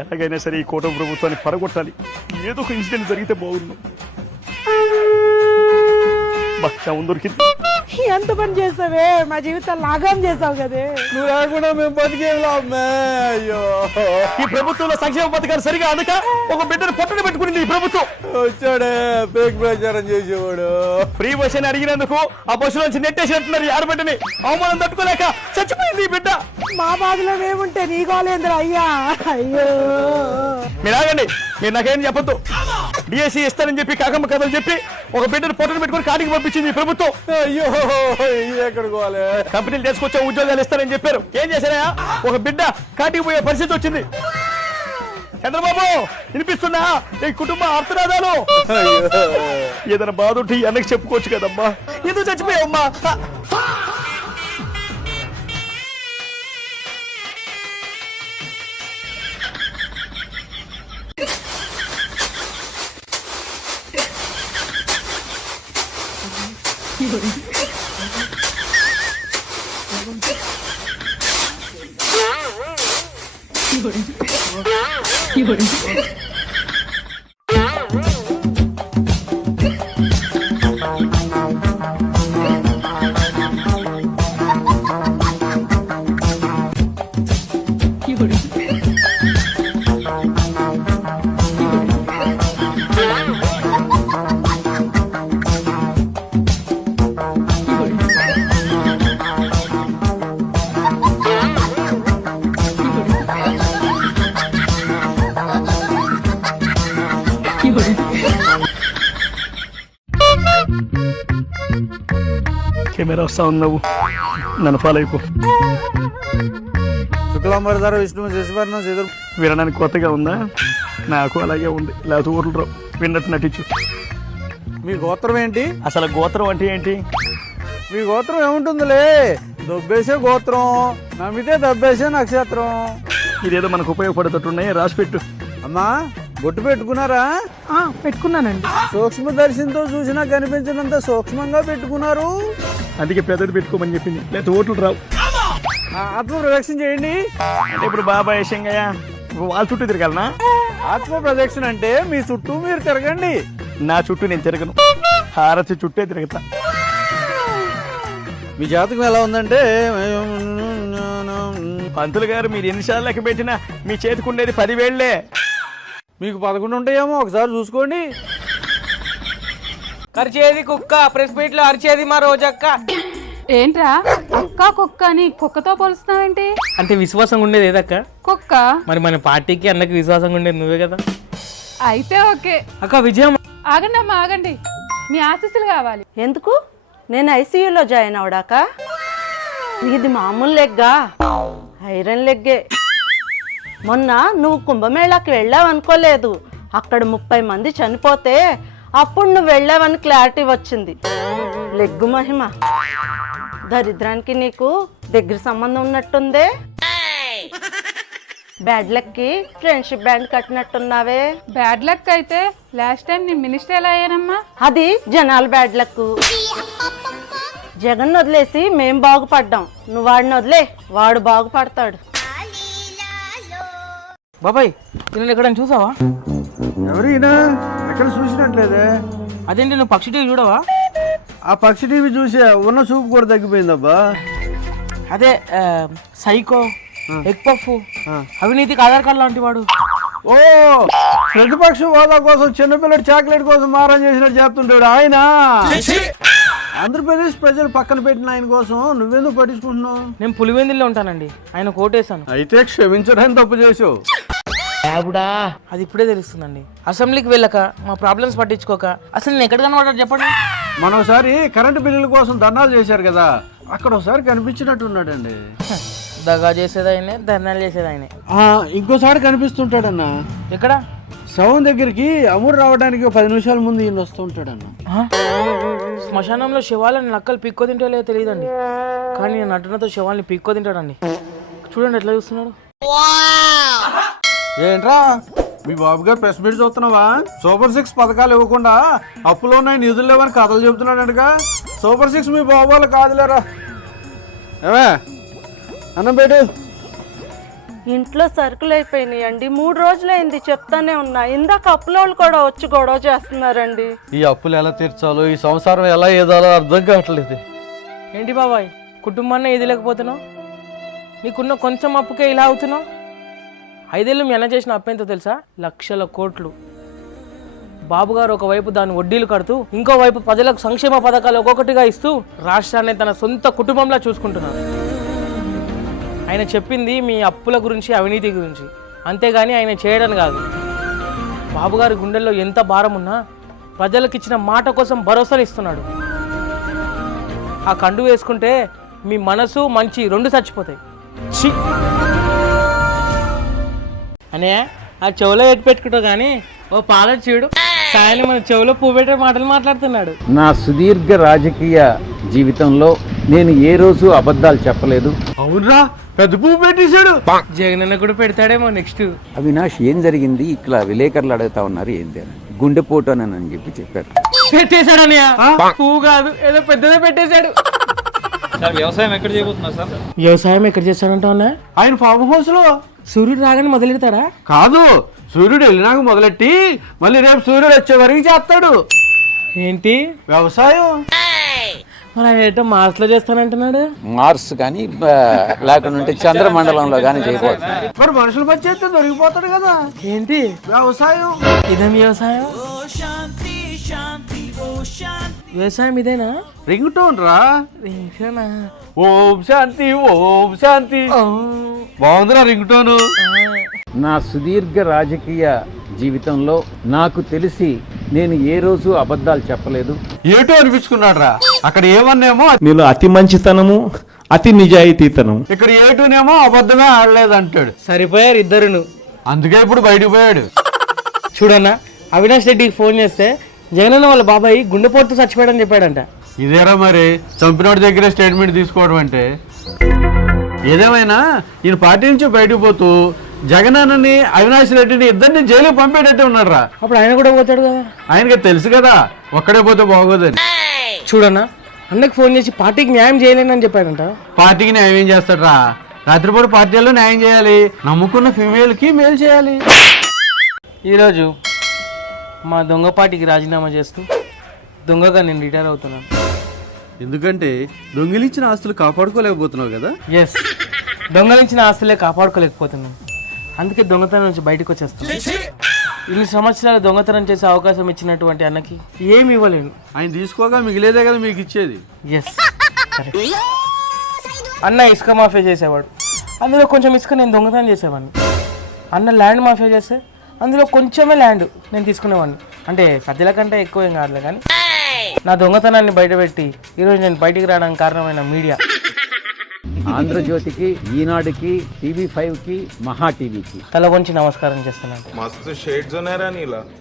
ఎలాగైనా సరే ఈ కూటమి ప్రభుత్వాన్ని పరగొట్టాలి. ఏదో ఒక ఇన్సిడెంట్ జరిగితే బాగుండు. దొరికింది. ఎంత పని చేస్తావే, మా జీవితాలు లాగం చేసావు కదే. నువ్వు లేకుండా మేము బతికేలా. అయ్యో, ఈ ప్రభుత్వంలో సంక్షేమ పథకాలు సరిగా అందక ఒక బిడ్డను పొట్టన పెట్టుకునింది ఈ ప్రభుత్వం. వచ్చాడే ఫేక్ ప్రచారం చేసేవాడు. ఫ్రీ బస్ అని అడిగినందుకు ఆ బస్సు నుంచి నెట్టేసినట్టున్నారు. ఆడబిడ్డని అవమానం తట్టుకోలేక చచ్చిపోయింది ఈ బిడ్డ. మా బాధలో మేముంటే నీ గోలేంద్ర అయ్యా. అయ్యో, మీరు ఆగండి, మీరు నాకేం చెప్పొద్దు. డిఎస్సీ ఇస్తానని చెప్పి కాకమ్మ కథలు చెప్పి ఒక బిడ్డను పొట్టను పెట్టుకుని కాటికి పంపించింది ఈ ప్రభుత్వం. అయ్యో, ఎక్కడికి పోవాలి? కంపెనీలు తీసుకొచ్చే ఉద్యోగాలు ఇస్తారని చెప్పారు. ఏం చేశారా? ఒక బిడ్డ కాటికి పోయే పరిస్థితి వచ్చింది. చంద్రబాబు వినిపిస్తున్నా ఈ కుటుంబ ఆర్తనాదాలు? ఏదైనా బాధ ఉంటే అన్నకి చెప్పుకోవచ్చు కదమ్మా. ఎందుకు చచ్చిపోయావమ్మా? కెమెరా వస్తా ఉన్నావు, నన్ను ఫాలో అయిపో. శుక్లాంబరధర విష్ణువు శశివర్ణం ఎదురు వినడానికి కొత్తగా ఉందా? నాకు అలాగే ఉంది. లేకపోతే ఊర్లు విన్నట్టు నటించు. మీ గోత్రం ఏంటి? అసలు గోత్రం అంటే ఏంటి? మీ గోత్రం ఏముంటుందిలే, దొబ్బేసే గోత్రం, నమ్మితే దబ్బేసే నక్షత్రం. ఇదేదో మనకు ఉపయోగపడేటట్టున్నాయి, రాసి పెట్టు. అమ్మా, బొట్టు పెట్టుకున్నారా? పెట్టుకున్నానండి. సూక్ష్మదర్శినితో చూసినా కనిపించినంత సూక్ష్మంగా పెట్టుకున్నారు. అందుకే పెద్దది పెట్టుకోమని చెప్పింది, లేకపోతే ఓట్లు రావు. ఆత్మ ప్రదక్షిణ చేయండి. అంటే ఇప్పుడు బాబాయ్ శంగయ్య వాళ్ళ చుట్టూ తిరగాలనా? ఆత్మ ప్రదక్షిణ అంటే మీ చుట్టూ మీరు తిరగండి. నా చుట్టూ నేను తిరగను, హారతి చుట్టే తిరుగుతా. మీ జాతకం ఎలా ఉందంటే, పంతులు గారు మీరు ఎన్నిసార్లు లెక్క పెట్టినా మీ చేతికి ఉండేది 10 వేళ్లే. మీకు 11 ఉంటాయేమో, ఒకసారి చూసుకోండి. అరిచేది కుక్క, ప్రెస్ మీట్ లో అరిచేది మా రోజక్క. ఏంట్రా కుక్క కుక్క అని కుక్కతో పోలుస్తున్నావేంటి? అంటే విశ్వాసంగా ఉండేది ఏదక్క? కుక్క. మరి మన పార్టీకి అన్నకి విశ్వాసంగా ఉండేది నువ్వే కదా. అయితే ఓకే. అక్క విజయం. ఆగండి అమ్మా ఆగండి, మీ ఆశీస్సులు కావాలి. ఎందుకు? నేను ఐసీయూలో జాయిన్ అవడాక? ఇది మామూలు లెగ్గా, ఐరన్ లెగ్గే. మొన్న నువ్వు కుంభమేళాకి వెళ్ళావు అనుకోలేదు, అక్కడ 30 మంది చనిపోతే అప్పుడు నువ్వు వెళ్ళావని క్లారిటీ వచ్చింది. లెగ్గు మహిమ. దరిద్రానికి నీకు దగ్గర సంబంధం ఉన్నట్టుందే. బ్యాడ్ లక్ కి ఫ్రెండ్షిప్ బ్యాండ్ కట్టినట్టున్నావే. బ్యాడ్ లక్ అయితే లాస్ట్ టైం నేను మినిస్టర్ ఎలా అయ్యానమ్మా? అది జనాల బ్యాడ్ లక్. జగన్ వదిలేసి మేం బాగుపడ్డాం, నువ్వు వాడిని వదిలే, వాడు బాగుపడతాడు. బాబాయ్ నేను ఎక్కడ చూసావా? ఎవరైనా ఎక్కడ చూసినట్లేదే. అదేంటి నువ్వు పక్షి టీవీ చూడవా? ఆ పక్షి టీవీ చూసే ఉన్న చూపు కూడా తగ్గిపోయిందబ్బా. అదే సైకో, ఎగ్ పఫ్, అవినీతికి ఆధార్ కార్డు లాంటి వాడు. ఓ, ప్రతిపక్ష హోదా కోసం చిన్నపిల్లడు చాక్లెట్ కోసం మారం చేసినట్టు చెప్తుంటాడు ఆయన. ఆంధ్రప్రదేశ్ ప్రజలు పక్కన పెట్టిన ఆయన కోసం నువ్వెందుకు పట్టించుకుంటున్నావు? నేను పులివెందుల్లో ఉంటానండి, ఆయన కోటేశాను. అయితే క్షమించడానికి తప్పు చేసావు. అది ఇప్పుడే తెలుస్తుందండి. అసెంబ్లీకి వెళ్ళక మా ప్రాబ్లమ్స్ పట్టించుకోక అసలు నేను ఎక్కడ కనబడ్డాడు చెప్పండి. మనం ఒకసారి కరెంటు బిల్లుల కోసం ధర్నాలు చేశారు కదా, అక్కడ ఒకసారి కనిపించినట్టున్నాడండి. దగా చేసేది ఆయనే, ధర్నాలు చేసేది ఆయనే. ఇంకోసారి కనిపిస్తుంటాడన్న. ఎక్కడ? శవం దగ్గరికి అమూరు రావడానికి 10 నిమిషాల ముందు ఈయన వస్తుంటాడన్న. శ్మశానంలో శవాలని నక్కలు పిక్కో తింటో లేదో తెలియదండి, కానీ నటనతో శవాల్ని పిక్కో తింటాడండి. చూడండి ఎట్లా చూస్తున్నాడు. ఏంట్రా మీ బాబు గారు ప్రెస్ మీట్ చూస్తున్నావా? సూపర్ 6 పథకాలు ఇవ్వకుండా అప్పులో ఉన్నాయి, నిధులు లేవని కథలు చెబుతున్నాడుగా. సూపర్ 6 మీ బాబు వాళ్ళు కాదులేరా. ఏమే అన్నం పెట్టు. ఇంట్లో సరుకులు అయిపోయినాయండి. 3 రోజులైంది చెప్తానే ఉన్నా. ఇందాక అప్పులోళ్ళు కూడా వచ్చి గొడవ చేస్తున్నారండి. ఈ అప్పులు ఎలా తీర్చాలో, ఈ సంసారం ఎలా ఏదాలో అర్థం కావట్లేదు. ఏంటి బాబాయ్, కుటుంబాన్ని ఏది లేకపోతున్నావు? నీకున్న కొంచెం అప్పుకే ఇలా అవుతున్నావు? 5 ఏళ్ళు మీ అన్న చేసిన అప్పేంతో తెలుసా? లక్షల కోట్లు. బాబుగారు ఒకవైపు దాని వడ్డీలు కడుతూ, ఇంకోవైపు ప్రజలకు సంక్షేమ పథకాలు ఒక్కొక్కటిగా ఇస్తూ రాష్ట్రాన్ని తన సొంత కుటుంబంలా చూసుకుంటున్నారు. ఆయన చెప్పింది మీ అప్పుల గురించి, అవినీతి గురించి, అంతేగాని ఆయన చేయడం కాదు. బాబుగారి గుండెల్లో ఎంత భారం ఉన్నా ప్రజలకు ఇచ్చిన మాట కోసం భరోసాలు ఇస్తున్నాడు. ఆ కండు వేసుకుంటే మీ మనసు మంచి 2 చచ్చిపోతాయి. ఛీ! అనే ఆ చెవులో ఎట్టు పెట్టుకుంటావు కానీ ఓ పాలటి చూడు, సాయంత్రం మన చెవులో పువ్వు పెట్టే మాటలు మాట్లాడుతున్నాడు. నా సుదీర్ఘ రాజకీయ జీవితంలో నేను ఏ రోజు అబద్ధాలు చెప్పలేదు. అవునరా, పెద్ద పువ్వు పెట్టేశాడు. జగనన్న కూడా పెడతాడేమో నెక్స్ట్. అవినాష్ ఏం జరిగింది? ఇట్లా విలేకరులు అడుగుతా ఉన్నారు ఏంటి అని. గుండెపోటు అని చెప్పి చెప్పారు. పెట్టేశాడు అన్నయ్య, పువ్వు కాదు ఏదో పెద్దదే పెట్టేశాడు. వ్యవసాయం ఎక్కడ చేయబోతున్నారు సార్? వ్యవసాయం ఎక్కడ చేస్తాడంటా అన్న? ఆయన ఫామ్ హౌస్ లో. సూర్యుడు రాగానే మొదలెడతాడా? కాదు, సూర్యుడు వెళ్ళినాక మొదలెట్టి మళ్ళీ రేపు సూర్యుడు వచ్చే వరకు చేస్తాడు. ఏంటి వ్యవసాయం? మరి ఆయన ఏంటో మార్స్లో చేస్తానంటున్నాడు. మార్స్ కానీ లేకుంటే చంద్రమండలంలో కానీ చేయకూడదు. మరి మనుషుల మధ్య చేస్తే దొరికిపోతాడు కదా. ఏంటి వ్యవసాయం? ఇదేం వ్యవసాయం? వ్యవసాయం ఇదేనా? రింగ్ టోన్ రా. ఇంకేనా? ఓం శాంతి, ఓం శాంతి. బాగుందిరా రింగ్ టోను. నా సుదీర్ఘ రాజకీయ జీవితంలో నాకు తెలిసి నేను ఏ రోజు అబద్ధాలు చెప్పలేదు. ఏటో అనిపించుకున్నాడు రా. అక్కడ ఏమన్నేమో నీలో అతి మంచితనము, అతి నిజాయితీతనం. ఇక్కడ ఏటోనేమో అబద్ధమే ఆడలేదు అంటాడు. సరిపోయారు ఇద్దరును. అందుకే ఇప్పుడు బయటకు పోయాడు. చూడన్నా, అవినాష్ రెడ్డికి ఫోన్ చేస్తే జగనన్న వాళ్ళ బాబాయ్ గుండెపోటుతో చచ్చిపోయాడని చెప్పాడంట. ఇదేరా మరి చంపినోడి దగ్గరే స్టేట్మెంట్ తీసుకోవడం అంటే. ఏదేమైనా ఈయన పార్టీ నుంచి బయటకు పోతూ జగనన్నని, అవినాష్ రెడ్డిని ఇద్దరిని జైలుకి పంపేటట్టే ఉన్నాడు రా. అప్పుడు ఆయన కూడా పోతాడు కదా. ఆయనకి తెలుసు కదా ఒక్కడే పోతే బాగోదని. చూడన్నా, అన్నకి ఫోన్ చేసి పార్టీకి న్యాయం చేయలేనని చెప్పాడంట. పార్టీకి న్యాయం ఏం చేస్తాడు రా? రాత్రిపూట పార్టీలో న్యాయం చేయాలి, నమ్ముకున్న ఫీమేల్కి మేలు చేయాలి. ఈరోజు మా దొంగ పార్టీకి రాజీనామా చేస్తూ దొంగగా నేను రిటైర్ అవుతున్నాను. ఎందుకంటే దొంగిలించిన ఆస్తులు కాపాడుకోలేకపోతున్నావు కదా. ఎస్, దొంగలించిన ఆస్తులే కాపాడుకోలేకపోతున్నాను. అందుకే దొంగతనం నుంచి బయటకు వచ్చేస్తాను. ఇన్ని సంవత్సరాలు దొంగతనం చేసే అవకాశం ఇచ్చినటువంటి అన్నకి ఏమి ఇవ్వలేను. ఆయన తీసుకోగా మిగిలేదే కదా మీకు ఇచ్చేది. ఎస్, అన్న ఇసుక మాఫియా చేసేవాడు, అందులో కొంచెం ఇసుక నేను దొంగతనం చేసేవాడిని. అన్న ల్యాండ్ మాఫియా చేస్తే అందులో కొంచెమే ల్యాండ్ నేను తీసుకునేవాడిని. అంటే సజ్జల కంటే ఎక్కువ ఏం కాదులే, కానీ నా దొంగతనాన్ని బయటపెట్టి ఈరోజు నేను బయటికి రావడానికి కారణమైన మీడియా. ఆంధ్రజ్యోతికి, ఈనాడుకి, TV5కి, మహా టీవీకి తల వంచి నమస్కారం చేస్తున్నాను. मस्त शेड्स होणार नीला